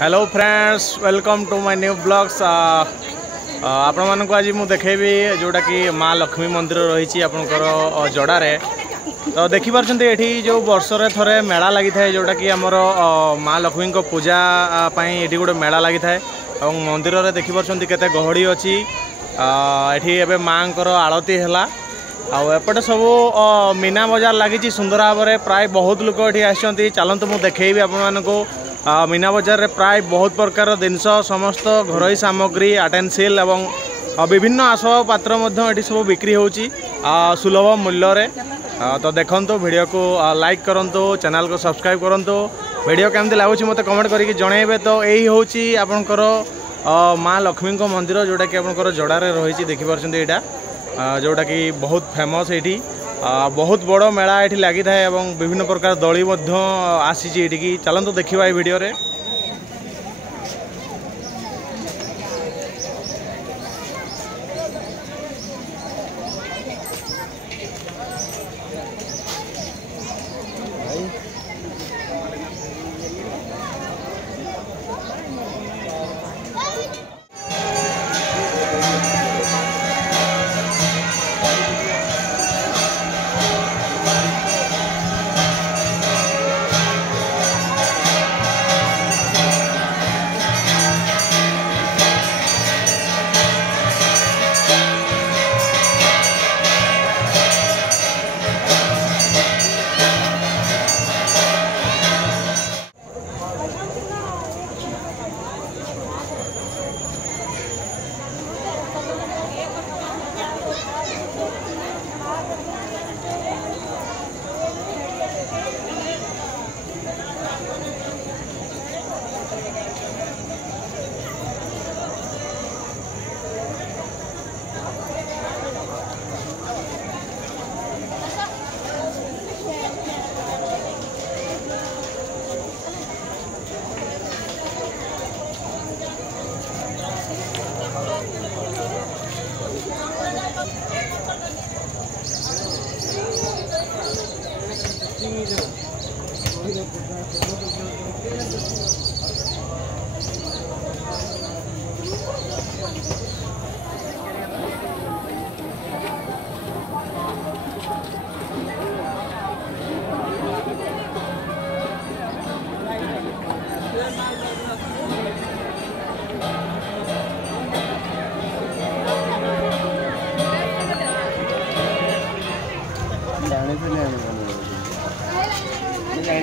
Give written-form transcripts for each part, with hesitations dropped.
Hello friends, welcome to my new blogs. आपण मानक आज मुझे देखेबी जोटा कि माँ लक्ष्मी मंदिर रही आपंकर जड़ारे। तो देखिपार ये जो वर्ष थे मेला लगी था जोटा कि आमर माँ लक्ष्मी को पूजा ये गोटे मेला लगी था और मंदिर में देखिपार केते गहड़ी अच्छी। ये माँ आलती है आपटे सब मीना बजार लगी सुंदर भाव में प्राय बहुत लोग ये आसती। चलतु मुझे देखेबी आप मीना बजार में प्राय बहुत प्रकार जिनस समस्त घरोई सामग्री आटेनसिल एवं विभिन्न आसबाब पात्र ये सब बिक्री होची सुलभ मूल्य रे। तो देखंतु वीडियो को लाइक करंतु, चैनल को सब्सक्राइब करंतु। वीडियो केमती लगुच मत कमेंट करके जनइबे। तो यही होची आपनकर माँ लक्ष्मी को मंदिर जोटा कि आपनकर जड़ारे रही देखिपार यहाँ जोटा कि बहुत फेमस ये बहुत बड़ मेला ये लगी था एवं विभिन्न प्रकार दली आसी। चलतु देखा ये वीडियो रे।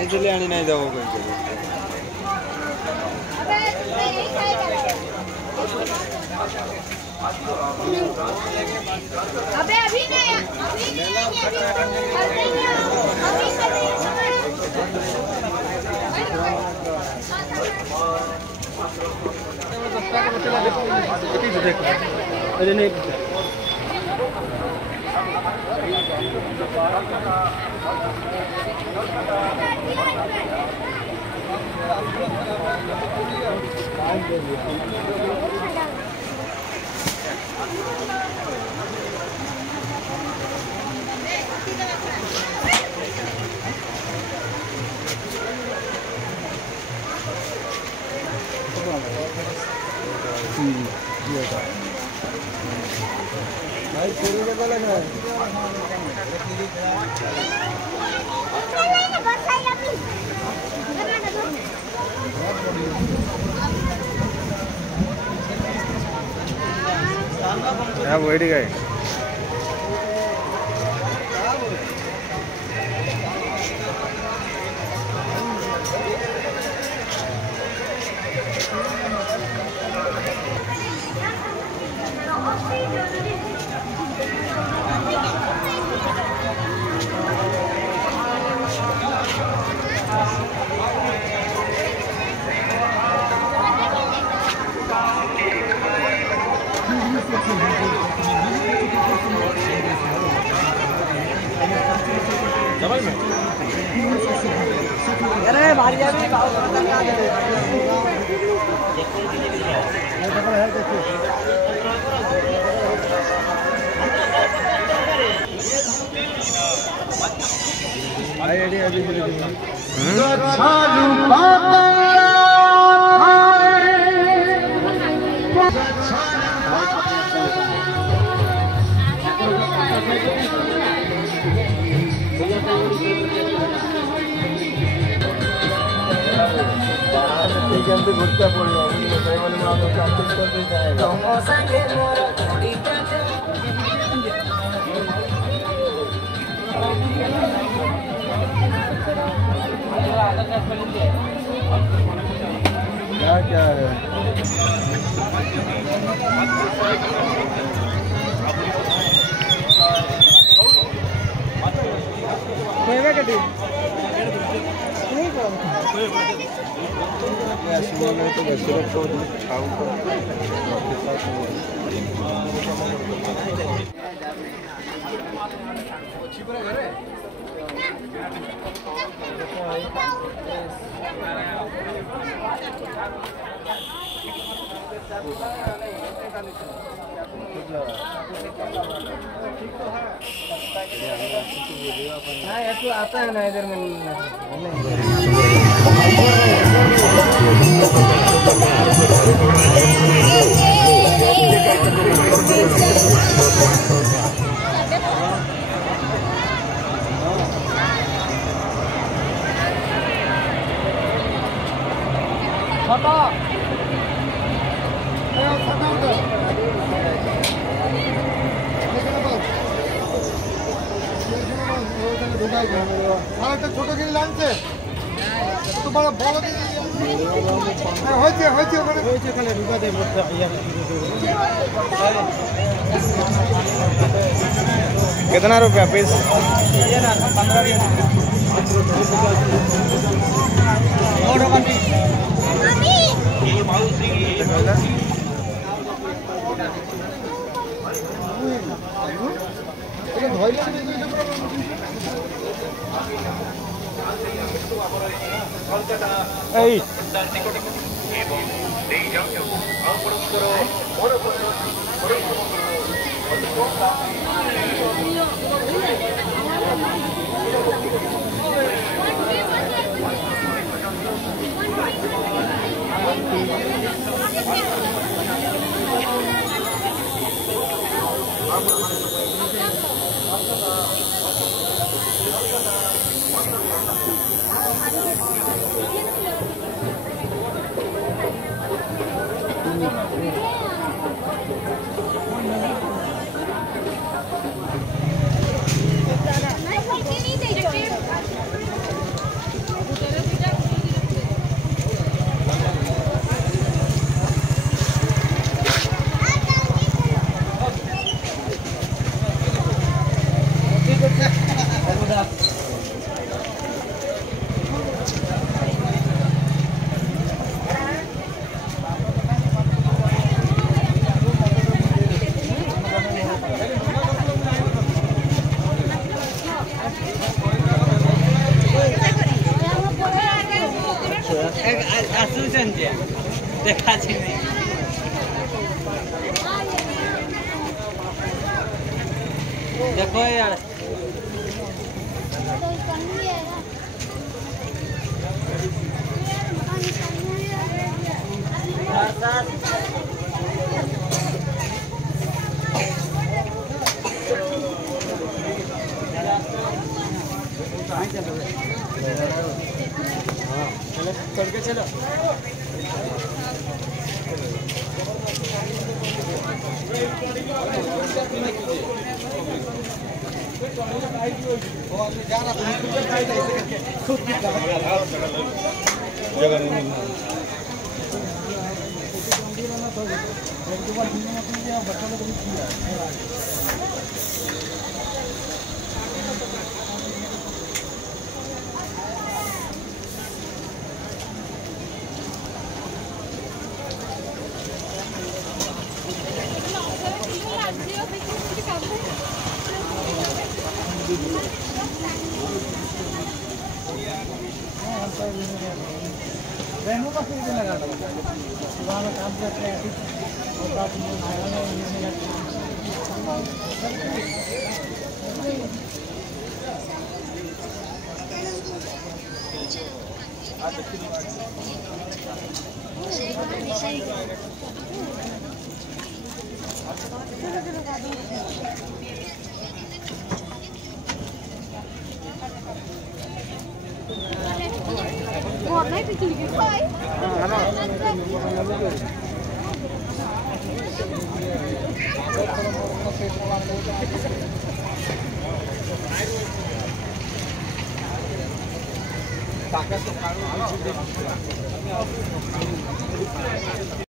चले आनी नहीं दो कोई अबे अभी नहीं भाई पूरी जगह लगा है। क्या बैठ गए डबल में अरे भारी है भी आई କେମିତି ଘୁରତେ ପଡ଼ିବ ସେଇମାନେ ଆମକୁ ପ୍ରାକ୍ଟିସ୍ क्या क्या है तो बेसी ऐसा आता है ना इधर में ছোট কিনে লাগছে তো বড় বড় হয়েছে হয়েছে ওখানে হয়েছে ওখানে ঢুকাতে कितना रुपया पीस? ये ना 15 देखा देखो यार चल के चलो बहनों का फिर लगा सुबह में काम करते हैं और रात में Takas